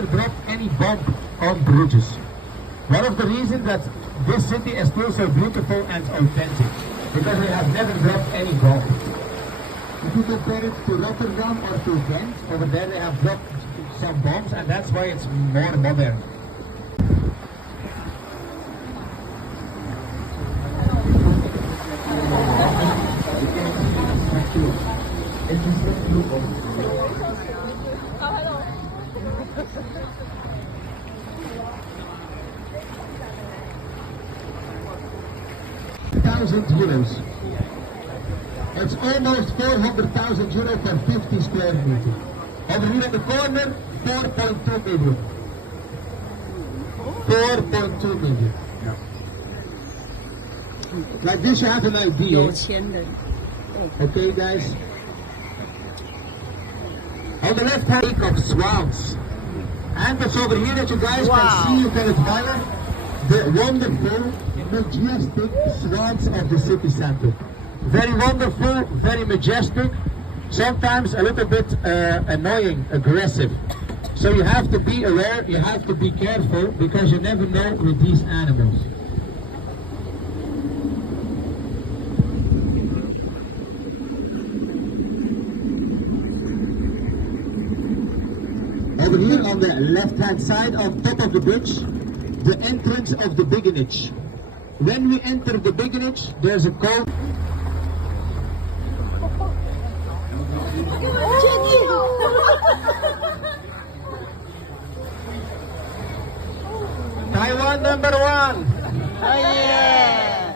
never dropped any bomb on bridges. One of the reasons that this city is still so beautiful and authentic, because they have never dropped any bomb. If you compare it to Rotterdam or to Ghent, over there they have dropped some bombs, and that's why it's more modern. €1,000. It's almost 400,000 euro for 50 square meters. Over here in the corner, 4.2 million. 4.2 million. Yeah. Like this, you have an idea. Okay, guys. On the left hand of swans. And it's over here that you guys can see, you can admire the wonderful, majestic swans of the city center. Very wonderful, very majestic, sometimes a little bit annoying, aggressive. So you have to be aware, you have to be careful, because you never know with these animals. Over here on the left-hand side, on top of the bridge, the entrance of the beginning. When we enter the beginning, there's a code. Taiwan number 1. Oh yeah.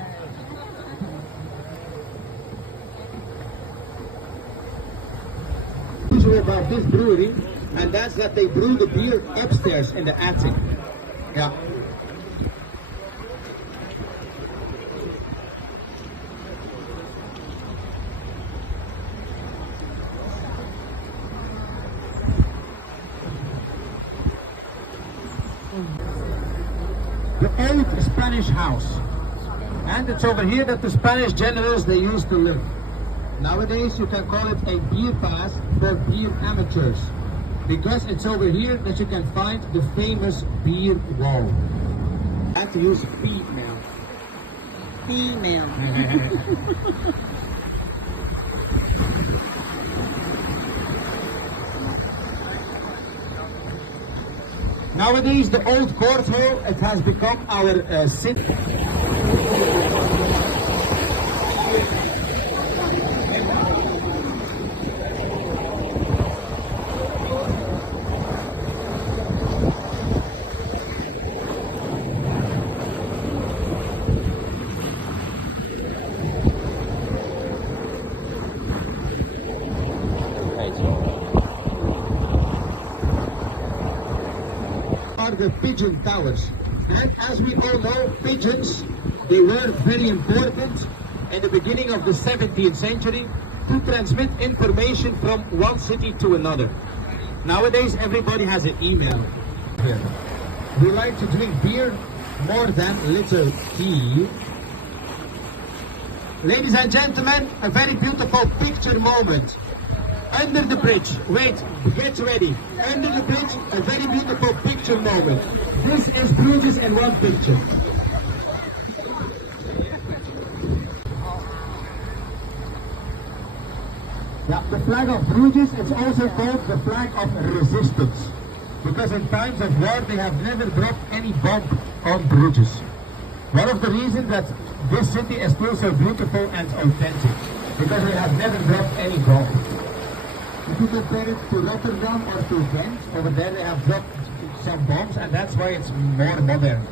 Usually about this brewery, and that's that they brew the beer upstairs in the attic. Yeah. The old Spanish house. And it's over here that the Spanish generals they used to live. Nowadays you can call it a beer pass for beer amateurs, because it's over here that you can find the famous beer wall. I have to use female. Female. Nowadays, the old court hall, it has become our city. Are the pigeon towers. And as we all know, pigeons, they were very important in the beginning of the 17th century to transmit information from one city to another. Nowadays, everybody has an email. We like to drink beer more than little tea. Ladies and gentlemen, a very beautiful picture moment. Under the bridge, wait, get ready. Under the bridge, a very beautiful picture moment. This is Bruges in one picture. Yeah, the flag of Bruges is also called the flag of resistance, because in times of war they have never dropped any bomb on Bruges. One of the reasons that this city is still so beautiful and authentic, because they have never dropped any bomb. If you compare it to Rotterdam or to Ghent, over there they have dropped some bombs, and that's why it's more modern.